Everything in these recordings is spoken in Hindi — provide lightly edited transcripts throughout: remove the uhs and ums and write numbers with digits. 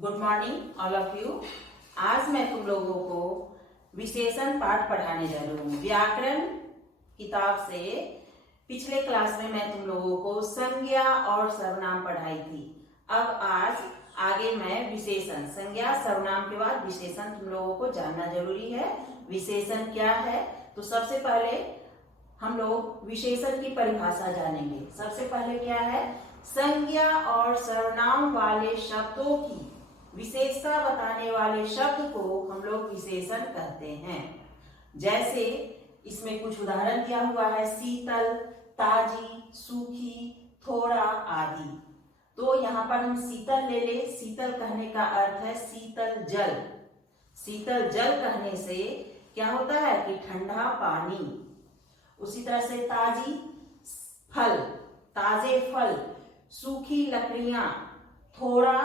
Good morning all of you. आज मैं तुम लोगों को विशेषण पाठ पढ़ाने जा रही हूँ। व्याकरण किताब से पिछले क्लास में मैं तुम लोगों को संज्ञा और सर्वनाम पढ़ाई थी। अब आज आगे मैं विशेषण, संज्ञा सर्वनाम के बाद विशेषण तुम लोगों को जानना जरूरी है। विशेषण क्या है? तो सबसे पहले हम लोग विशेषण की परिभाषा जानेंगे। सबसे पहले क्या है? संज्ञा और सर्वनाम वाले शब्दों की विशेषता बताने वाले शब्द को हम लोग विशेषण कहते हैं। जैसे इसमें कुछ उदाहरण दिया हुआ है, शीतल, ताजी, सूखी, थोड़ा आदि। तो यहाँ पर हम शीतल ले ले। शीतल कहने का अर्थ है शीतल जल। शीतल जल कहने से क्या होता है कि ठंडा पानी। उसी तरह से ताजी फल, ताजे फल, सूखी लकड़ियां, थोड़ा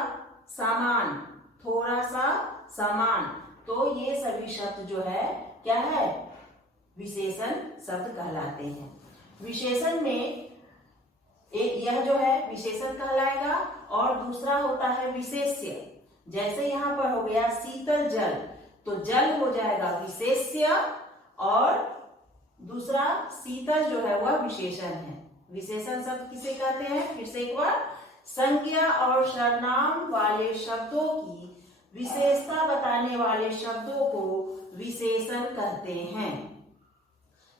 सामान, थोड़ा सा सामान। तो ये सभी शब्द जो है क्या है? विशेषण शब्द कहलाते हैं। विशेषण में एक यह जो है विशेषण कहलाएगा और दूसरा होता है विशेष्य। जैसे यहाँ पर हो गया शीतल जल, तो जल हो जाएगा विशेष्य और दूसरा शीतल जो है वह विशेषण है। विशेषण शब्द किसे कहते हैं? फिर से एक बार, संज्ञा और सर्वनाम वाले शब्दों की विशेषता बताने वाले शब्दों को विशेषण कहते हैं।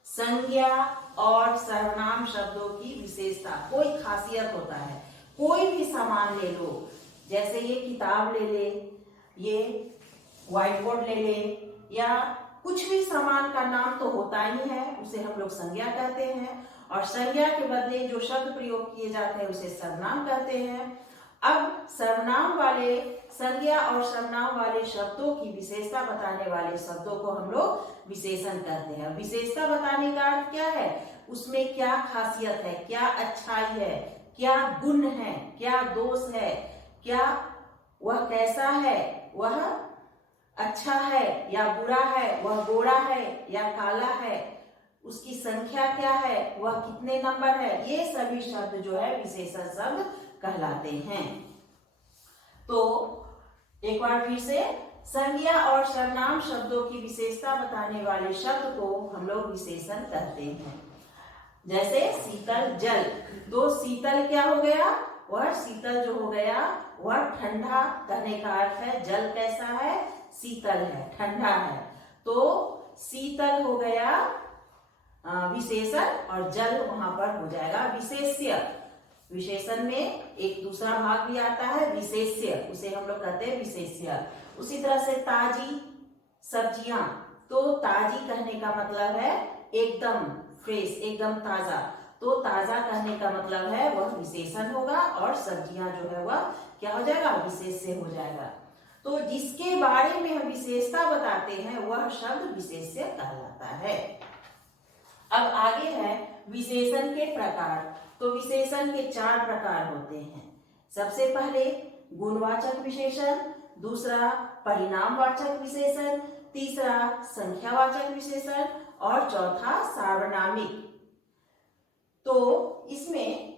संज्ञा और सर्वनाम शब्दों की विशेषता, कोई खासियत होता है। कोई भी सामान ले लो, जैसे ये किताब ले ले, ये व्हाइट बोर्ड ले ले, या कुछ भी सामान का नाम तो होता ही है, उसे हम लोग संज्ञा कहते हैं। और संज्ञा के बदले जो शब्द प्रयोग किए जाते हैं उसे सर्वनाम कहते हैं। अब सर्वनाम वाले, संज्ञा और सर्वनाम वाले शब्दों की विशेषता बताने वाले शब्दों को हम लोग विशेषण कहते हैं। विशेषता बताने का अर्थ क्या है? उसमें क्या खासियत है, क्या अच्छाई है, क्या गुण है, क्या दोष है, क्या वह कैसा है, वह अच्छा है या बुरा है, वह गोरा है या काला है, उसकी संख्या क्या है, वह कितने नंबर है। ये सभी शब्द जो है विशेषण शब्द कहलाते हैं। तो एक बार फिर से, संज्ञा और सर्वनाम शब्दों की विशेषता बताने वाले शब्द को हम लोग विशेषण कहते हैं। जैसे शीतल जल, तो शीतल क्या हो गया? वह शीतल जो हो गया वह ठंडा कहने का अर्थ है। जल कैसा है? शीतल है, ठंडा है। तो शीतल हो गया विशेषण और जल वहां पर हो जाएगा विशेष्य। विशेषण में एक दूसरा भाग भी आता है विशेष्य, उसे हम लोग कहते हैं विशेष्य। उसी तरह से ताजी सब्जियां, तो ताजी कहने का मतलब है एकदम फ्रेश, एकदम ताजा। तो ताजा कहने का मतलब है वह विशेषण होगा और सब्जियां जो है वह क्या हो जाएगा? विशेष्य हो जाएगा। तो जिसके बारे में हम विशेषता बताते हैं वह शब्द विशेष्य कहलाता है। अब आगे है विशेषण के प्रकार। तो विशेषण के 4 प्रकार होते हैं। सबसे पहले गुणवाचक विशेषण, दूसरा परिणामवाचक विशेषण, तीसरा संख्यावाचक विशेषण और चौथा सार्वनामिक। तो इसमें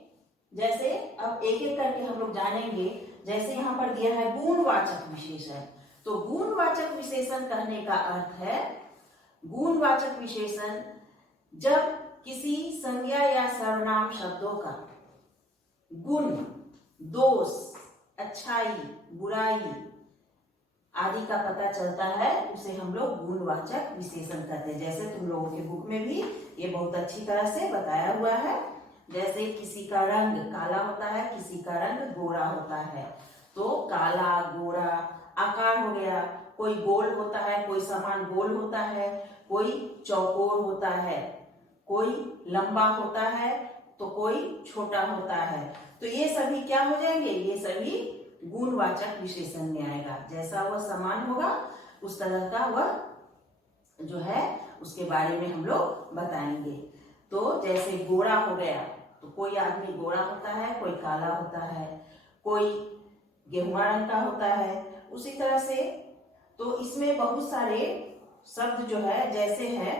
जैसे अब एक एक करके हम लोग जानेंगे। जैसे यहाँ पर दिया है गुणवाचक विशेषण, तो गुणवाचक विशेषण कहने का अर्थ है, गुणवाचक विशेषण जब किसी संज्ञा या सर्वनाम शब्दों का गुण, दोष, अच्छाई, बुराई आदि का पता चलता है उसे हम लोग गुणवाचक विशेषण कहते हैं। जैसे तुम लोगों के बुक में भी ये बहुत अच्छी तरह से बताया हुआ है। जैसे किसी का रंग काला होता है, किसी का रंग गोरा होता है। तो काला, गोरा, आकार हो गया, कोई गोल होता है, कोई सामान गोल होता है, कोई चौकोर होता है, कोई लंबा होता है तो कोई छोटा होता है। तो ये सभी क्या हो जाएंगे? ये सभी गुणवाचक विशेषण में आएगा। जैसा वह सामान होगा उस तरह का वह जो है उसके बारे में हम लोग बताएंगे। तो जैसे गोरा हो गया, तो कोई आदमी गोरा होता है, कोई काला होता है, कोई गेहुआ रंग का होता है। उसी तरह से तो इसमें बहुत सारे शब्द जो है, जैसे है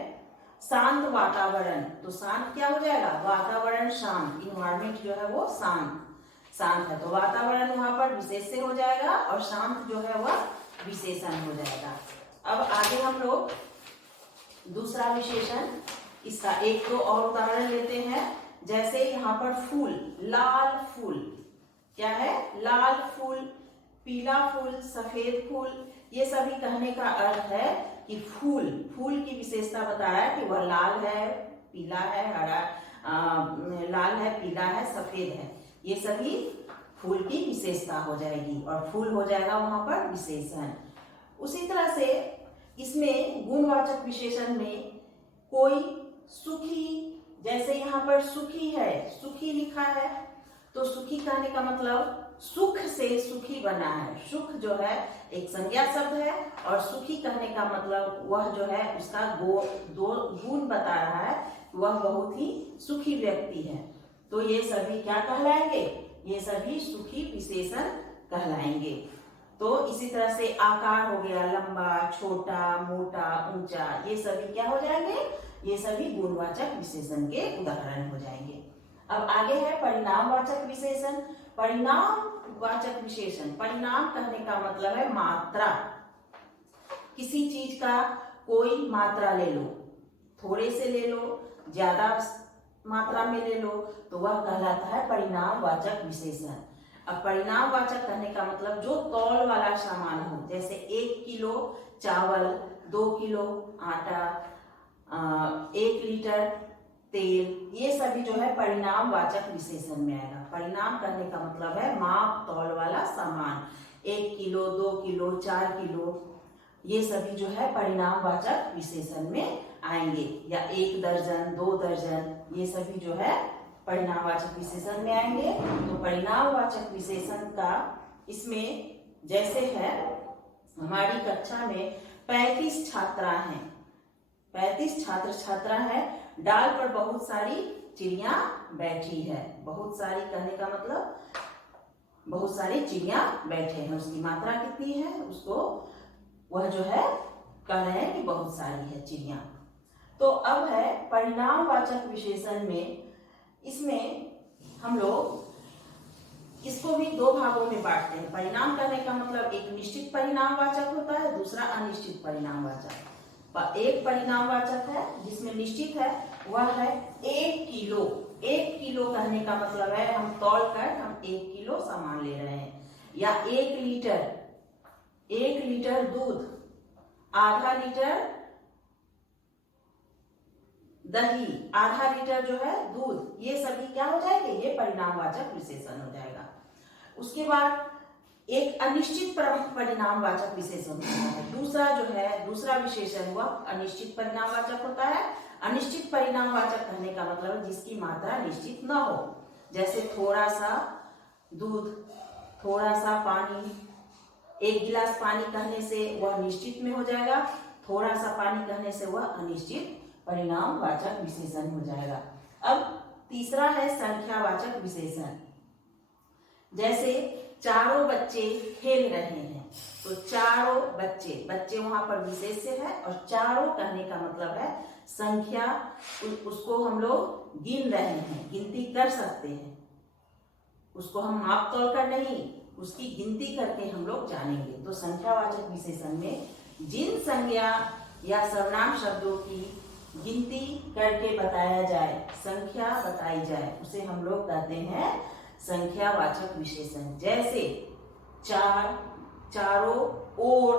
शांत वातावरण, तो शांत क्या हो जाएगा? वातावरण शांत, इन्वायरमेंट जो है वो शांत। शांत है, तो वातावरण वहां पर विशेष से हो जाएगा और शांत जो है वह विशेषण हो जाएगा। अब आगे हम लोग दूसरा विशेषण, इसका एक दो और उदाहरण लेते हैं। जैसे यहाँ पर फूल, लाल फूल, क्या है? लाल फूल, पीला फूल, सफेद फूल, ये सभी कहने का अर्थ है कि फूल की विशेषता बता रहा है कि वह लाल है, पीला है, हरा, लाल है, पीला है, सफेद है, ये सभी फूल की विशेषता हो जाएगी और फूल हो जाएगा वहां पर विशेषण। उसी तरह से इसमें गुणवाचक विशेषण में कोई सुखी, जैसे यहाँ पर सुखी है, सुखी लिखा है, तो सुखी कहने का मतलब सुख से सुखी बना है। सुख जो है एक संज्ञा शब्द है और सुखी कहने का मतलब वह जो है उसका दो गुण बता रहा है, वह बहुत ही सुखी व्यक्ति है। तो ये सभी क्या कहलाएंगे? ये सभी सुखी विशेषण कहलाएंगे। तो इसी तरह से आकार हो गया, लंबा, छोटा, मोटा, ऊंचा, ये सभी क्या हो जाएंगे? ये सभी गुणवाचक विशेषण के उदाहरण हो जाएंगे। अब आगे है परिणामवाचक विशेषण। परिणामवाचक विशेषण, परिणाम कहने का मतलब है मात्रा। किसी चीज का कोई मात्रा ले लो, थोड़े से ले लो, ज्यादा मात्रा में ले लो, तो वह कहलाता है परिणामवाचक विशेषण। अब परिणामवाचक कहने का मतलब जो तौल वाला सामान हो, जैसे 1 किलो चावल, 2 किलो आटा, 1 लीटर तेल, ये सभी जो है परिणामवाचक विशेषण में आएगा। परिणाम करने का मतलब है माप तौल वाला सामान, 1 किलो, 2 किलो, 4 किलो, ये सभी जो है परिणामवाचक विशेषण में आएंगे। या 1 दर्जन, 2 दर्जन, ये सभी जो है परिणामवाचक विशेषण में आएंगे। तो परिणामवाचक विशेषण का इसमें जैसे है, हमारी कक्षा में 35 छात्रा हैं, 35 छात्र छात्रा है, डाल पर बहुत सारी चिड़िया बैठी है। बहुत सारी कहने का मतलब बहुत सारी चिड़िया बैठे हैं, उसकी मात्रा कितनी है, उसको वह जो है कह रहे हैं कि बहुत सारी है चिड़िया। तो अब है परिणामवाचक विशेषण में, इसमें हम लोग इसको भी 2 भागों में बांटते हैं। परिणाम कहने का मतलब एक निश्चित परिणामवाचक होता है, दूसरा अनिश्चित परिणामवाचक। एक परिणामवाचक है जिसमें निश्चित है, वह है 1 किलो। 1 किलो कहने का मतलब है हम तौल कर हम 1 किलो सामान ले रहे हैं। या 1 लीटर, 1 लीटर दूध, आधा लीटर दही, आधा लीटर जो है दूध, ये सभी क्या हो जाएंगे? ये परिणामवाचक विशेषण हो जाएगा। उसके बाद एक अनिश्चित परिणामवाचक विशेषण होता है। दूसरा जो है, दूसरा विशेषण वह अनिश्चित परिणामवाचक होता है। अनिश्चित परिणामवाचक कहने का मतलब है जिसकी मात्रा निश्चित न हो। जैसे थोड़ा सा दूध, थोड़ा सा पानी, 1 गिलास पानी कहने से वह निश्चित में हो जाएगा, थोड़ा सा पानी कहने से वह अनिश्चित परिणामवाचक विशेषण हो जाएगा। अब तीसरा है संख्यावाचक विशेषण। जैसे चारों बच्चे खेल रहे हैं, तो चारों बच्चे वहां पर विशेष से है और चारों कहने का मतलब है संख्या, उसको हम लोग गिन रहे हैं, गिनती कर सकते हैं, उसको हम माप तोल कर नहीं, उसकी गिनती करके हम लोग जानेंगे। तो संख्यावाचक विशेषण में जिन संज्ञा या सर्वनाम शब्दों की गिनती करके बताया जाए, संख्या बताई जाए, उसे हम लोग कहते हैं संख्यावाचक विशेषण। जैसे 4, चारों ओर,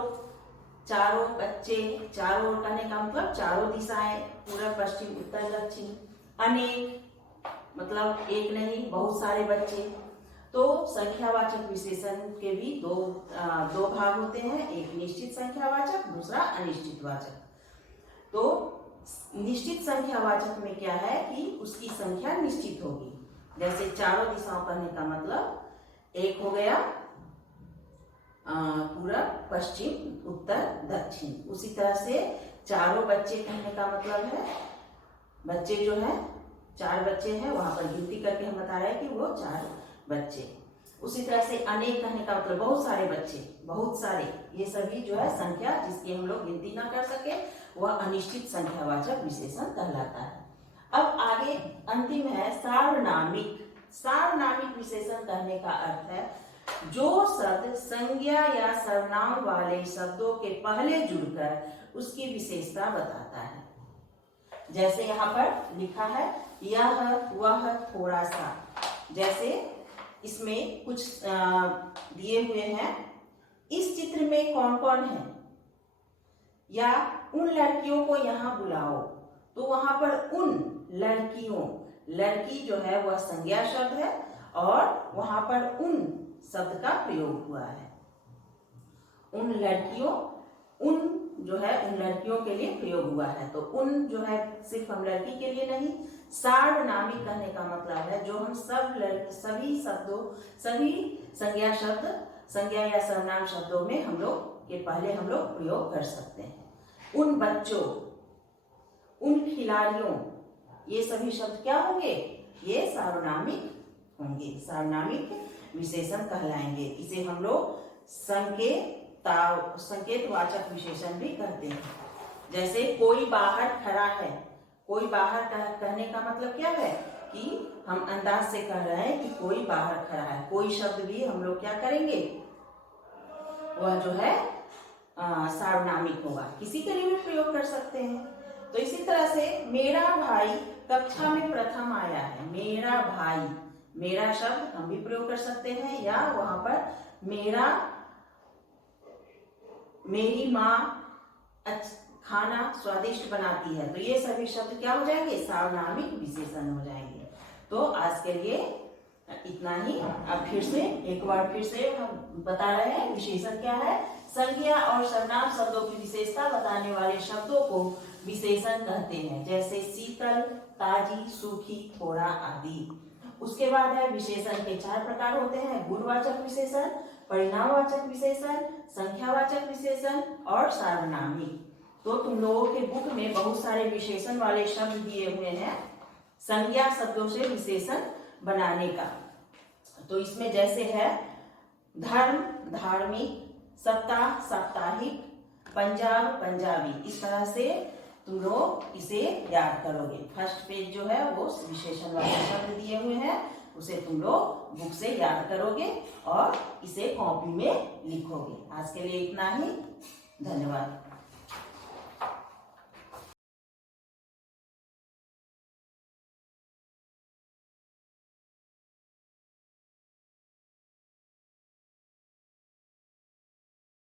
चारों बच्चे, चारों ओर कहने का मतलब चारों दिशाएं, पूर्व, पश्चिम, उत्तर, दक्षिण। अनेक मतलब एक नहीं, बहुत सारे बच्चे। तो संख्यावाचक विशेषण के भी दो भाग होते हैं, एक निश्चित संख्यावाचक, दूसरा अनिश्चित वाचक। तो निश्चित संख्यावाचक में क्या है कि उसकी संख्या निश्चित होगी। जैसे चारों दिशाओं कहने का मतलब एक हो गया पूरब, पश्चिम, उत्तर, दक्षिण। उसी तरह से चारों बच्चे कहने का मतलब है बच्चे जो है 4 बच्चे हैं, वहां पर गिनती करके हम बता रहे हैं कि वो 4 बच्चे। उसी तरह से अनेक कहने का मतलब बहुत सारे बच्चे, बहुत सारे, ये सभी जो है संख्या जिसकी हम लोग गिनती ना कर सके, वह अनिश्चित संख्यावाचक विशेषण कहलाता है। अब आगे अंतिम है सार्वनामिक। सार्वनामिक विशेषण कहने का अर्थ है जो शब्द संज्ञा या सर्वनाम वाले शब्दों के पहले जुड़कर उसकी विशेषता बताता है। जैसे यहाँ पर लिखा है यह, वह, थोड़ा सा। जैसे इसमें कुछ दिए हुए हैं, इस चित्र में कौन कौन है, या उन लड़कियों को यहाँ बुलाओ। तो वहां पर उन लड़कियों, लड़की जो है वह संज्ञा शब्द है और वहां पर उन शब्द का प्रयोग हुआ है। उन लड़कियों, उन जो है उन लड़कियों के लिए प्रयोग हुआ है। तो उन जो है सिर्फ हम लड़की के लिए नहीं, सार्वनामिक कहने का मतलब है जो हम सभी शब्दों, सभी संज्ञा शब्द, संज्ञा या सर्वनाम शब्दों में हम लोग के पहले हम लोग प्रयोग कर सकते हैं। उन बच्चों, उन खिलाड़ियों, ये सभी शब्द क्या होंगे, ये सार्वनामिक होंगे, सार्वनामिक विशेषण कहलाएंगे। इसे हम लोग संकेतवाचक विशेषण भी कहते हैं। जैसे कोई बाहर खड़ा है, कोई बाहर कहने का मतलब क्या है कि हम अंदाज से कह रहे हैं कि कोई बाहर खड़ा है। कोई शब्द भी हम लोग क्या करेंगे, वह जो है सार्वनामिक होगा, किसी के लिए भी प्रयोग कर सकते हैं। तो इसी तरह से मेरा भाई कक्षा में प्रथम आया है। मेरा भाई, मेरा शब्द हम भी प्रयोग कर सकते हैं, या वहां पर मेरा, मेरी माँ खाना स्वादिष्ट बनाती है। तो ये सभी शब्द क्या हो जाएंगे, सार्वनामिक विशेषण हो जाएंगे। तो आज के लिए इतना ही। अब फिर से एक बार फिर से हम बता रहे हैं विशेषण क्या है। संज्ञा और सर्वनाम शब्दों की विशेषता बताने वाले शब्दों को विशेषण कहते हैं। जैसे शीतल, ताजी, सूखी, थोड़ा आदि। उसके बाद है विशेषण के 4 प्रकार होते हैं। गुणवाचक विशेषण, परिणामवाचक विशेषण, संख्यावाचक विशेषण और सार्वनामिक। तो तुम लोगों के बुक में बहुत सारे विशेषण वाले शब्द दिए हुए हैं संज्ञा शब्दों से विशेषण बनाने का। तो इसमें जैसे है धर्म, धार्मिक, सप्ताह, साप्ताहिक, पंजाब, पंजाबी। इस तरह से तुम लोग इसे याद करोगे। फर्स्ट पेज जो है वो विशेषण वाले शब्द दिए हुए हैं, उसे तुम लोग बुक से याद करोगे और इसे कॉपी में लिखोगे। आज के लिए इतना ही। धन्यवाद।